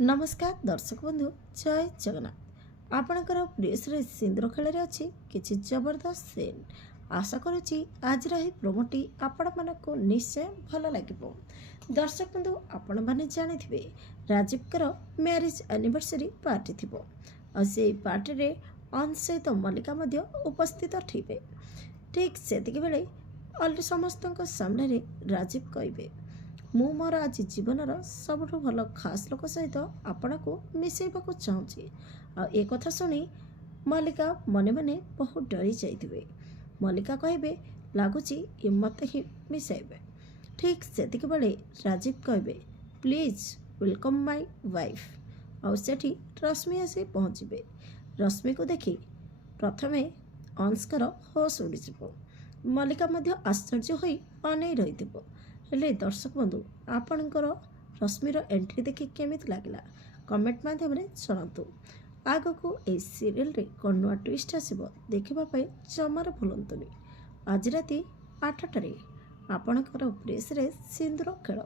नमस्कार दर्शक बंधु जय जगन्नाथ आपणकर प्रेसरे सिंदूर खेल अच्छी किसी जबरदस्त सीन आशा करुच्ची आज प्रोमोटी आपण मानक निश्चय भल लगे। दर्शक बंधु आपण मैंने जानी राजीवर मैरिज एनिवर्सरी पार्टी थी से पार्टी रे अंश सहित मल्लिका उपस्थित थे। ठीक से बेले समस्त सामने राजीव कहे मु मोर आज जीवनर सबुठ भल खास लोक सहित आपण को मिसेबा चाहूँगी। आ कथा शुणी मल्लिका मने मने बहुत डरी जाइए। मल्लिका कहे लगुच ये मत ही मिसाइबे। ठीक से बेले राजीव कहे प्लीज वेलकम माय वाइफ। आउ सेठी रश्मि आसी पहुँचे। रश्मि को देखी प्रथमे अंशकर होश उड़ी मल्लिका आश्चर्य हो अनै रही। हेले दर्शक बंधु आपणकर रश्मिर एंट्री देखि केमिति लागला कमेंट माध्यम जनातु। आगको ए सीरियल रे कौन नुआ ट्विस्ट आसिबो देखिबा जमार भूलंतुनि। आज राति 8टारे आपणकर प्रेस रे सिंदूर खेल।